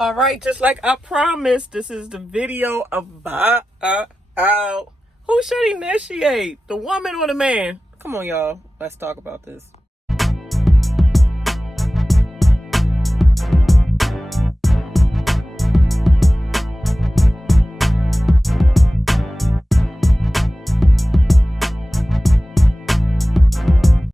All right, just like I promised, this is the video about who should initiate, the woman or the man? Come on, y'all. Let's talk about this.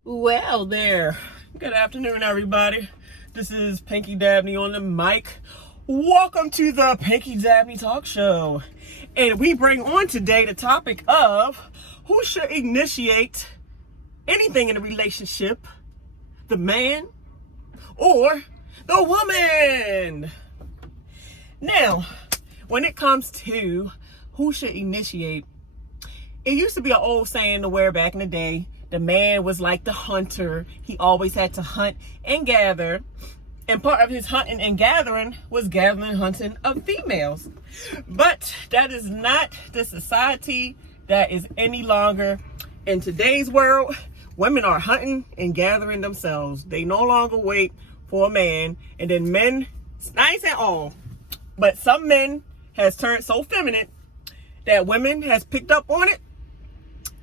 Well, there. Good afternoon, everybody. This is Pinky Dabney on the mic. Welcome to the Pinky Dabney Talk Show. And we bring on today the topic of who should initiate anything in a relationship, the man or the woman. Now, when it comes to who should initiate, it used to be an old saying to wear back in the day. The man was like the hunter. He always had to hunt and gather. And part of his hunting and gathering was gathering and hunting of females. But that is not the society that is any longer. In today's world, women are hunting and gathering themselves. They no longer wait for a man. And then men, I ain't saying all, but some men has turned so feminine that women has picked up on it.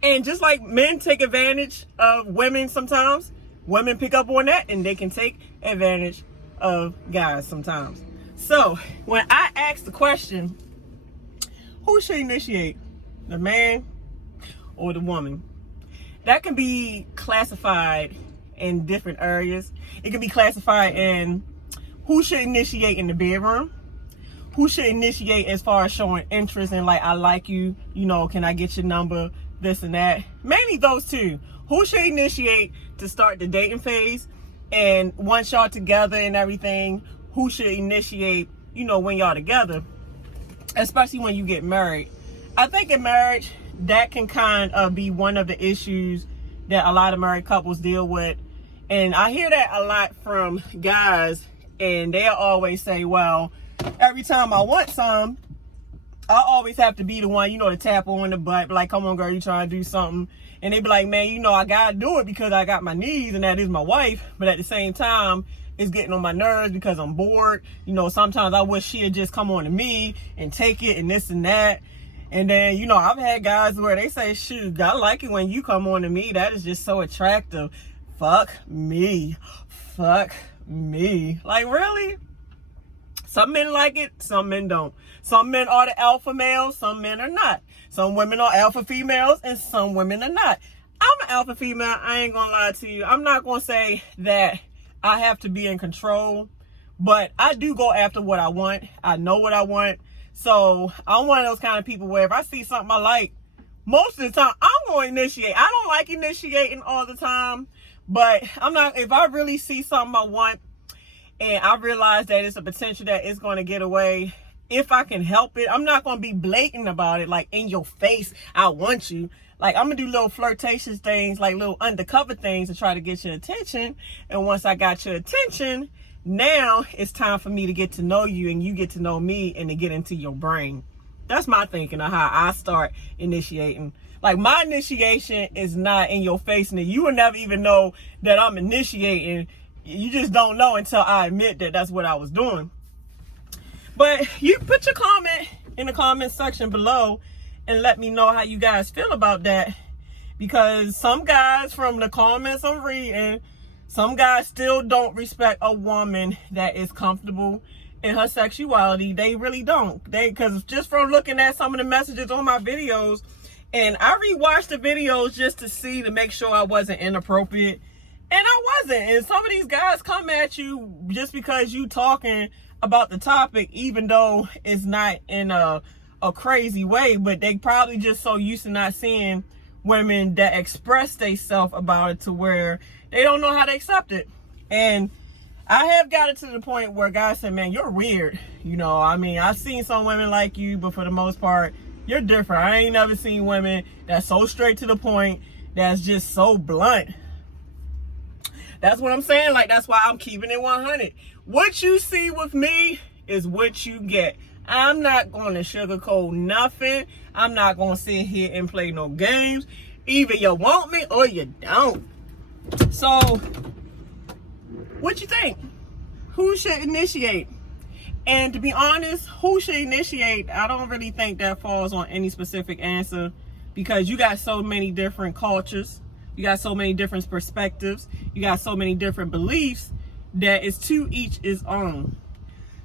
And just like men take advantage of women sometimes, women pick up on that and they can take advantage of guys sometimes. So when I ask the question, who should initiate, the man or the woman? That can be classified in different areas. It can be classified in who should initiate in the bedroom, who should initiate as far as showing interest in, like, I like you, you know, can I get your number, this and that. Mainly those two. Who should initiate to start the dating phase? And once y'all together and everything, who should initiate, you know, when y'all together? Especially when you get married. I think in marriage, that can kind of be one of the issues that a lot of married couples deal with. And I hear that a lot from guys, and they'll always say, well, every time I want some, I always have to be the one, you know, to tap on the butt, like, come on, girl, you trying to do something. And they be like, man, you know, I got to do it because I got my needs and that is my wife. But at the same time, it's getting on my nerves because I'm bored. You know, sometimes I wish she'd just come on to me and take it and this and that. And then, you know, I've had guys where they say, shoot, I like it when you come on to me. That is just so attractive. Fuck me. Fuck me. Like, really? Some men like it, some men don't. Some men are the alpha males, some men are not. Some women are alpha females and some women are not. I'm an alpha female, I ain't gonna lie to you. I'm not gonna say that I have to be in control, but I do go after what I want. I know what I want. So I'm one of those kind of people where if I see something I like, most of the time I'm gonna initiate. I don't like initiating all the time, but if I really see something I want, and I realize that it's a potential that it's going to get away, if I can help it, I'm not going to be blatant about it, like in your face, I want you. Like, I'm going to do little flirtatious things, like little undercover things to try to get your attention. And once I got your attention, now it's time for me to get to know you and you get to know me and to get into your brain. That's my thinking of how I start initiating. Like, my initiation is not in your face, and you will never even know that I'm initiating. You just don't know until I admit that that's what I was doing. But you put your comment in the comment section below and let me know how you guys feel about that. Because some guys, from the comments I'm reading, some guys still don't respect a woman that is comfortable in her sexuality. They really don't. Because just from looking at some of the messages on my videos, and I rewatched the videos just to make sure I wasn't inappropriate. And I wasn't. And some of these guys come at you just because you talking about the topic, even though it's not in a crazy way, but they probably just so used to not seeing women that express themselves about it to where they don't know how to accept it. And I have got it to the point where guys say, man, you're weird. You know, I mean, I've seen some women like you, but for the most part, you're different. I ain't never seen women that's so straight to the point, that's just so blunt. That's what I'm saying. Like, that's why I'm keeping it 100. What you see with me is what you get. I'm not going to sugarcoat nothing. I'm not going to sit here and play no games. Either you want me or you don't. So, what you think? Who should initiate? And to be honest, who should initiate? I don't really think that falls on any specific answer, because you got so many different cultures, you got so many different perspectives, you got so many different beliefs that it's to each his own.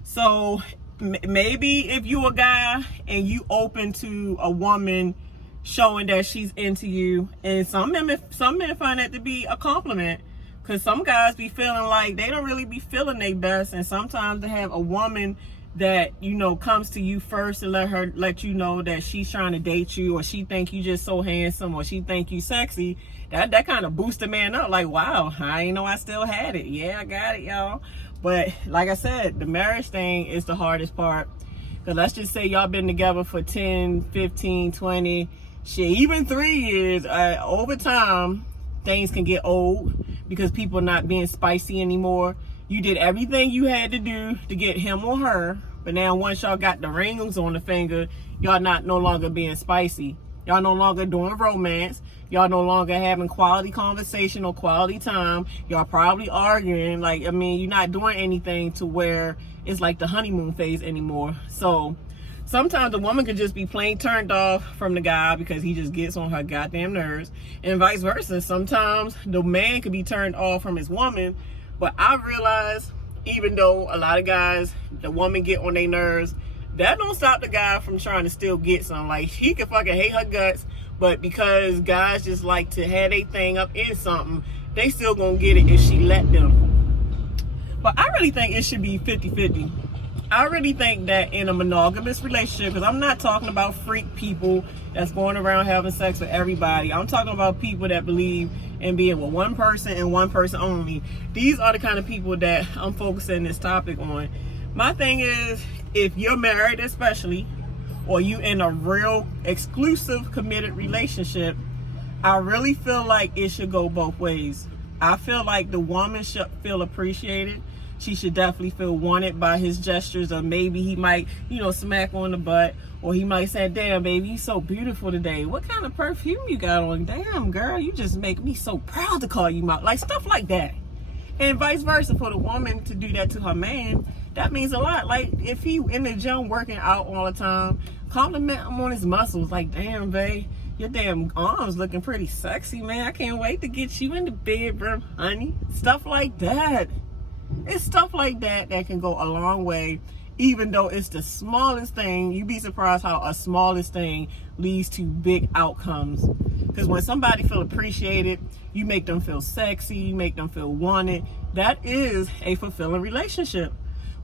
So maybe if you a guy and you open to a woman showing that she's into you, and some men find that to be a compliment, because some guys be feeling like they don't really be feeling their best, and sometimes to have a woman that, you know, comes to you first and let you know that she's trying to date you, or she think you just so handsome, or she think you sexy, that kind of boosts a man up, like, wow, I ain't know I still had it. Yeah, I got it, y'all. But like I said, the marriage thing is the hardest part, because let's just say y'all been together for 10, 15, 20, shit, even 3 years. Over time, things can get old because people are not being spicy anymore. You did everything you had to do to get him or her, but now once y'all got the rings on the finger, y'all no longer being spicy. Y'all no longer doing romance. Y'all no longer having quality conversation or quality time. Y'all probably arguing. Like, I mean, you're not doing anything to where it's like the honeymoon phase anymore. So sometimes the woman could just be plain turned off from the guy because he just gets on her goddamn nerves, and vice versa. Sometimes the man could be turned off from his woman. But I realize, even though a lot of guys, the woman get on their nerves, that don't stop the guy from trying to still get some. Like, he could fucking hate her guts, but because guys just like to have their thing up in something, they still gonna get it if she let them. But I really think it should be 50-50. I really think that in a monogamous relationship, because I'm not talking about freak people that's going around having sex with everybody. I'm talking about people that believe in being with one person and one person only. These are the kind of people that I'm focusing this topic on. My thing is, if you're married especially, or you in a real exclusive committed relationship, I really feel like it should go both ways. I feel like the woman should feel appreciated. She should definitely feel wanted by his gestures, or maybe he might, you know, smack on the butt, or he might say, damn, baby, you so beautiful today. What kind of perfume you got on? Damn, girl, you just make me so proud to call you out. Like, stuff like that. And vice versa, for the woman to do that to her man, that means a lot. Like, if he in the gym working out all the time, compliment him on his muscles. Like, damn, babe, your damn arms looking pretty sexy, man. I can't wait to get you in the bedroom, honey. Stuff like that. It's stuff like that that can go a long way, even though it's the smallest thing. You'd be surprised how a smallest thing leads to big outcomes. Because when somebody feel appreciated, you make them feel sexy, you make them feel wanted. That is a fulfilling relationship.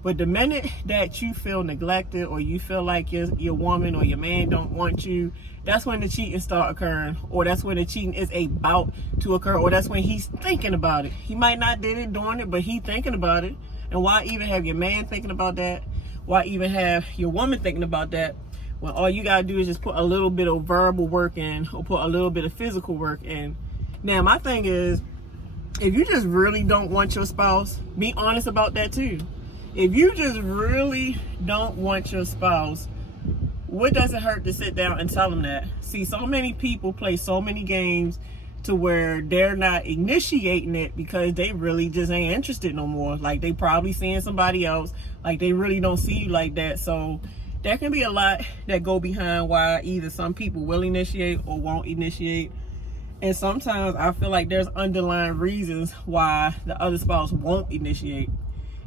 But the minute that you feel neglected, or you feel like your woman or your man don't want you, that's when the cheating start occurring, or that's when the cheating is about to occur, or that's when he's thinking about it. He might not did it, doing it, but he thinking about it. And why even have your man thinking about that? Why even have your woman thinking about that, when all you gotta do is just put a little bit of verbal work in, or put a little bit of physical work in? Now, my thing is, if you just really don't want your spouse, be honest about that too. If you just really don't want your spouse, what does it hurt to sit down and tell them that? See, so many people play so many games to where they're not initiating it because they really just ain't interested no more. Like, they probably seeing somebody else. Like, they really don't see you like that. So there can be a lot that go behind why either some people will initiate or won't initiate. And sometimes I feel like there's underlying reasons why the other spouse won't initiate.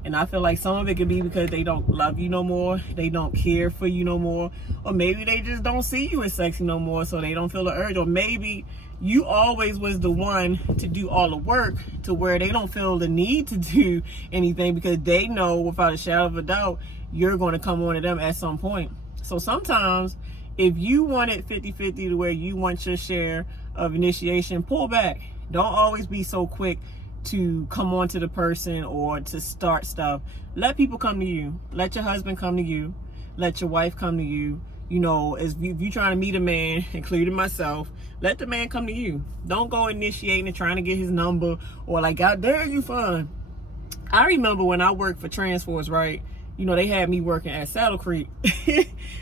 And I feel like some of it could be because they don't love you no more, they don't care for you no more, or maybe they just don't see you as sexy no more, so they don't feel the urge. Or maybe you always was the one to do all the work to where they don't feel the need to do anything, because they know without a shadow of a doubt you're going to come on to them at some point. So sometimes if you want it 50-50 to where you want your share of initiation, pull back. Don't always be so quick to come on to the person or to start stuff. Let people come to you. Let your husband come to you. Let your wife come to you. You know, if you're trying to meet a man, including myself, let the man come to you. Don't go initiating and trying to get his number, or like, God damn, you fun. I remember when I worked for Transforce, right? You know, they had me working at Saddle Creek.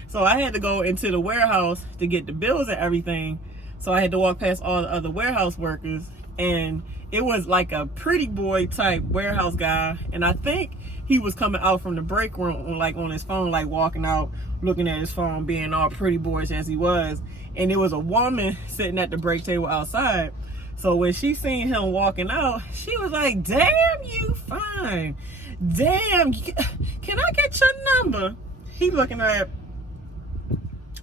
So I had to go into the warehouse to get the bills and everything. So I had to walk past all the other warehouse workers, and it was like a pretty boy type warehouse guy, and I think he was coming out from the break room, like on his phone, like walking out, looking at his phone, being all pretty boyish as he was. And there was a woman sitting at the break table outside. So when she seen him walking out, she was like, damn, you fine. Damn, can I get your number? He looking at,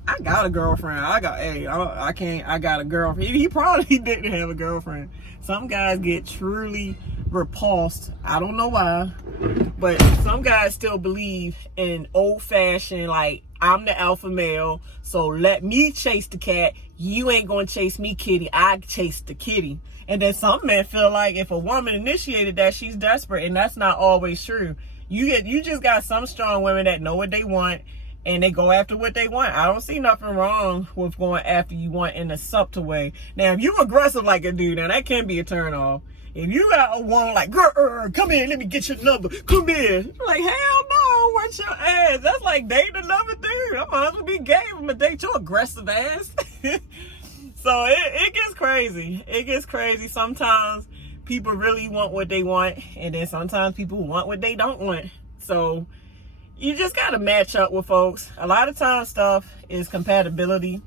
I got a girlfriend. I got a girlfriend. He probably didn't have a girlfriend. Some guys get truly repulsed. I don't know why, but some guys still believe in old-fashioned, like, I'm the alpha male, so let me chase the cat. You ain't gonna chase me, kitty. I chase the kitty. And then some men feel like if a woman initiated that, she's desperate, and that's not always true. You just got some strong women that know what they want, and they go after what they want. I don't see nothing wrong with going after you want in a subtle way. Now, if you aggressive like a dude, now that can be a turn off. If you got a woman like, girl, come here, let me get your number. Come here. Like, hell no, what's your ass? That's like dating another dude. I might as well be gay if I'm gonna date your aggressive ass. So it gets crazy. It gets crazy. Sometimes people really want what they want, and then sometimes people want what they don't want. So you just gotta match up with folks. A lot of times stuff is compatibility.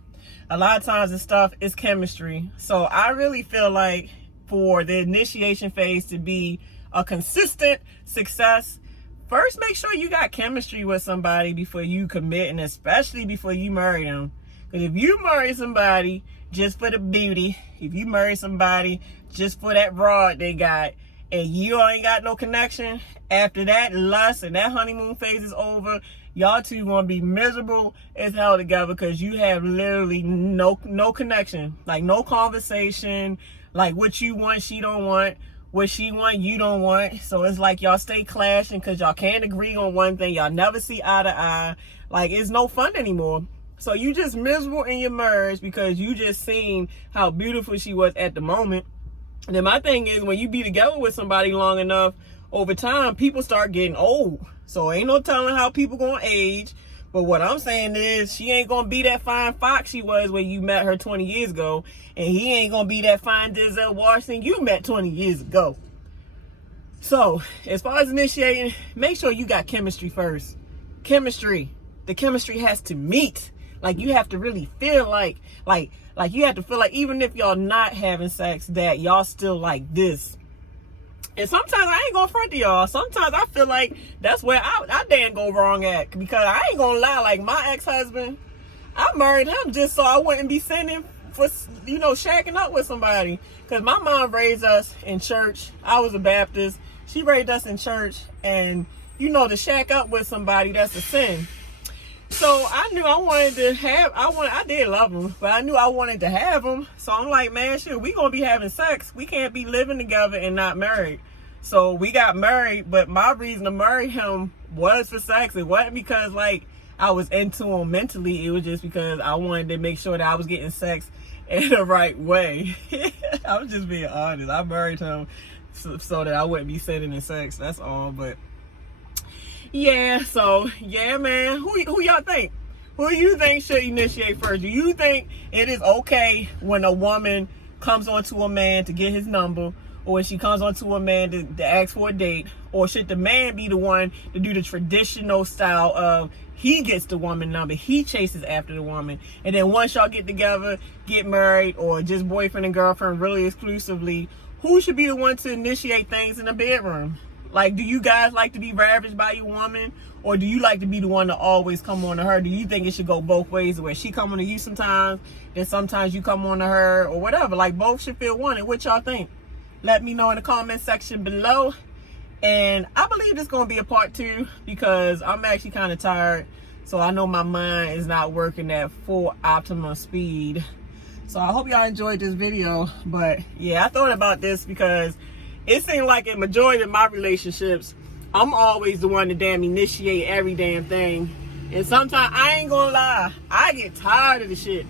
A lot of times the stuff is chemistry. So I really feel like for the initiation phase to be a consistent success, first make sure you got chemistry with somebody before you commit, and especially before you marry them. Because if you marry somebody just for the beauty, if you marry somebody just for that rod they got, and you ain't got no connection, after that lust and that honeymoon phase is over, y'all two gonna be miserable as hell together, because you have literally no connection, like no conversation, like what you want she don't want, what she want you don't want. So it's like y'all stay clashing because y'all can't agree on one thing. Y'all never see eye to eye. Like, it's no fun anymore. So you just miserable in your marriage because you just seen how beautiful she was at the moment. And then my thing is, when you be together with somebody long enough, over time, people start getting old. So ain't no telling how people gonna age. But what I'm saying is, she ain't gonna be that fine fox she was when you met her 20 years ago. And he ain't gonna be that fine Denzel Washington you met 20 years ago. So, as far as initiating, make sure you got chemistry first. Chemistry. The chemistry has to meet. Like, you have to really feel like you have to feel like, even if y'all not having sex, that y'all still like this. And sometimes I ain't gonna front to y'all. Sometimes I feel like that's where I didn't go wrong at. Because I ain't gonna lie, like my ex-husband, I married him just so I wouldn't be sending for, shacking up with somebody. Because my mom raised us in church. I was a Baptist. She raised us in church. And, to shack up with somebody, that's a sin. So I knew I wanted to have, I did love him, but I knew I wanted to have him. So I'm like, man, shit, we gonna be having sex. We can't be living together and not married. So we got married, but my reason to marry him was for sex. It wasn't because like I was into him mentally. It was just because I wanted to make sure that I was getting sex in the right way. I was just being honest. I married him so that I wouldn't be sitting in sex. That's all. But yeah, so yeah, man. Who y'all think? Who you think should initiate first? Do you think it is okay when a woman comes onto a man to get his number, or when she comes onto a man to ask for a date? Or should the man be the one to do the traditional style of he gets the woman number, he chases after the woman, and then once y'all get together, get married, or just boyfriend and girlfriend really exclusively, who should be the one to initiate things in the bedroom? Like, do you guys like to be ravaged by your woman? Or do you like to be the one to always come on to her? Do you think it should go both ways, where she come on to you sometimes, and sometimes you come on to her, or whatever? Like, both should feel wanted. What y'all think? Let me know in the comment section below. And I believe it's going to be a part 2 because I'm actually kind of tired. So I know my mind is not working at full optimum speed. So I hope y'all enjoyed this video. But yeah, I thought about this because it seemed like in majority of my relationships, I'm always the one to damn initiate every damn thing. And sometimes, I ain't gonna lie, I get tired of the shit.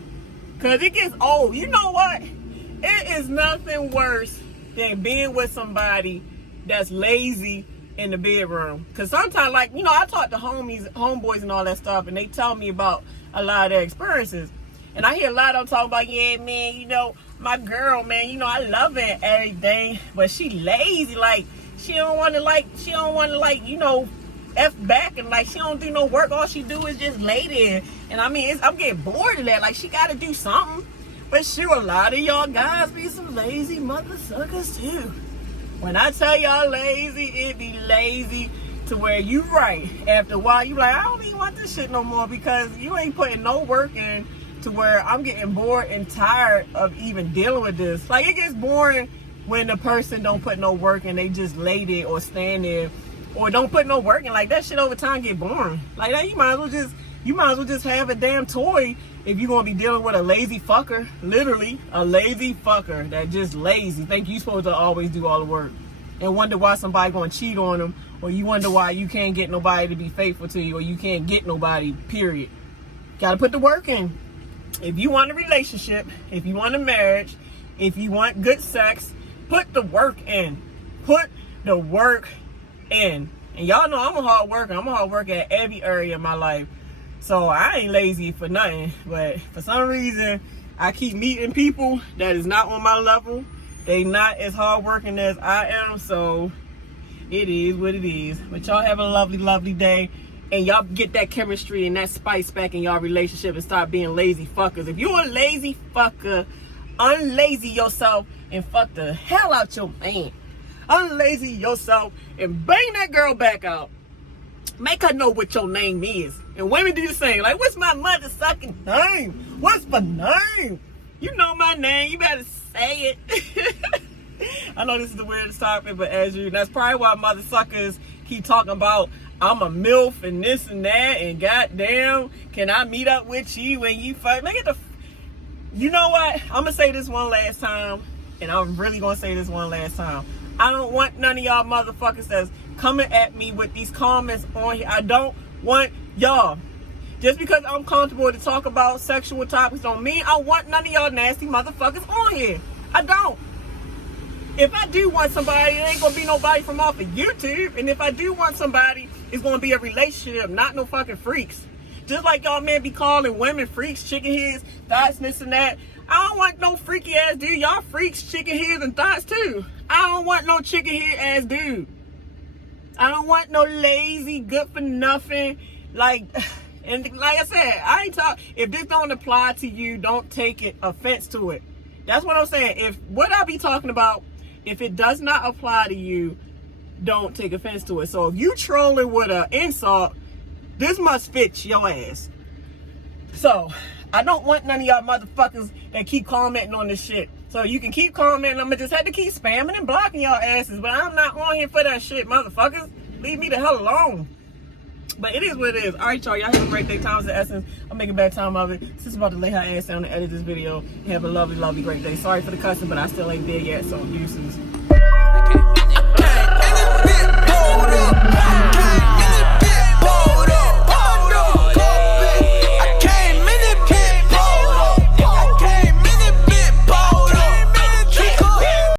Because it gets old. You know what? It is nothing worse than being with somebody that's lazy in the bedroom. Because sometimes, like, I talk to homeboys and all that stuff, and they tell me about a lot of their experiences. And I hear a lot of them talk about, yeah, man, my girl, man, I love her and everything, but she lazy. Like, she don't want to F back and like she don't do no work. All she do is just lay there. And I mean, I'm getting bored of that. Like she got to do something. But sure, a lot of y'all guys be some lazy mother suckers too. When I tell y'all lazy, it be lazy to where you right. After a while, you like, I don't even want this shit no more because you ain't putting no work in to where I'm getting bored and tired of even dealing with this. Like, it gets boring when the person don't put no work in. They just lay there or stand there or don't put no work in. Like, that shit over time get boring. Like, that you might as well just have a damn toy if you're going to be dealing with a lazy fucker. Literally, a lazy fucker that just lazy. Think you supposed to always do all the work. And wonder why somebody going to cheat on them. Or you wonder why you can't get nobody to be faithful to you. Or you can't get nobody, period. Got to put the work in. If you want a relationship, if you want a marriage, if you want good sex, put the work in. Put the work in. And y'all know I'm a hard worker. I'm a hard worker at every area of my life. So I ain't lazy for nothing. But for some reason, I keep meeting people that is not on my level. They not as hard working as I am. So it is what it is. But y'all have a lovely, lovely day. And y'all get that chemistry and that spice back in y'all relationship and start being lazy fuckers. If you're a lazy fucker, unlazy yourself and fuck the hell out your man. Unlazy yourself and bang that girl back out. Make her know what your name is. And women do the same. Like, what's my mother sucking name? What's my name? You know my name. You better say it. I know this is the weirdest topic, but that's probably why mother suckers keep talking about I'm a MILF and this and that and goddamn, can I meet up with you when you fuck? You know what? I'm gonna say this one last time, and I'm really gonna say this one last time. I don't want none of y'all motherfuckers that's coming at me with these comments on here. I don't want y'all. Just because I'm comfortable to talk about sexual topics don't mean I want none of y'all nasty motherfuckers on here. I don't. If I do want somebody, it ain't gonna be nobody from off of YouTube. And if I do want somebody, it's gonna be a relationship, not no fucking freaks. Just like y'all men be calling women freaks, chicken heads, thoughts, this and that. I don't want no freaky ass dude. Y'all freaks, chicken heads, and thoughts too. I don't want no chicken head ass dude. I don't want no lazy, good for nothing. Like, and like I said, I ain't talk. If this don't apply to you, don't take it offense to it. That's what I'm saying. If what I be talking about, if it does not apply to you, don't take offense to it. So if you trolling with an insult, this must fit your ass. So I don't want none of y'all motherfuckers that keep commenting on this shit. So you can keep commenting. I'm gonna just have to keep spamming and blocking y'all asses. But I'm not on here for that shit, motherfuckers. Leave me the hell alone. But it is what it is. All right, y'all. Y'all have a great day. Time's the essence. I'm making a bad time of it. Sis about to lay her ass down and edit this video. Have a lovely, lovely, great day. Sorry for the cussing, but I still ain't there yet. So deuces.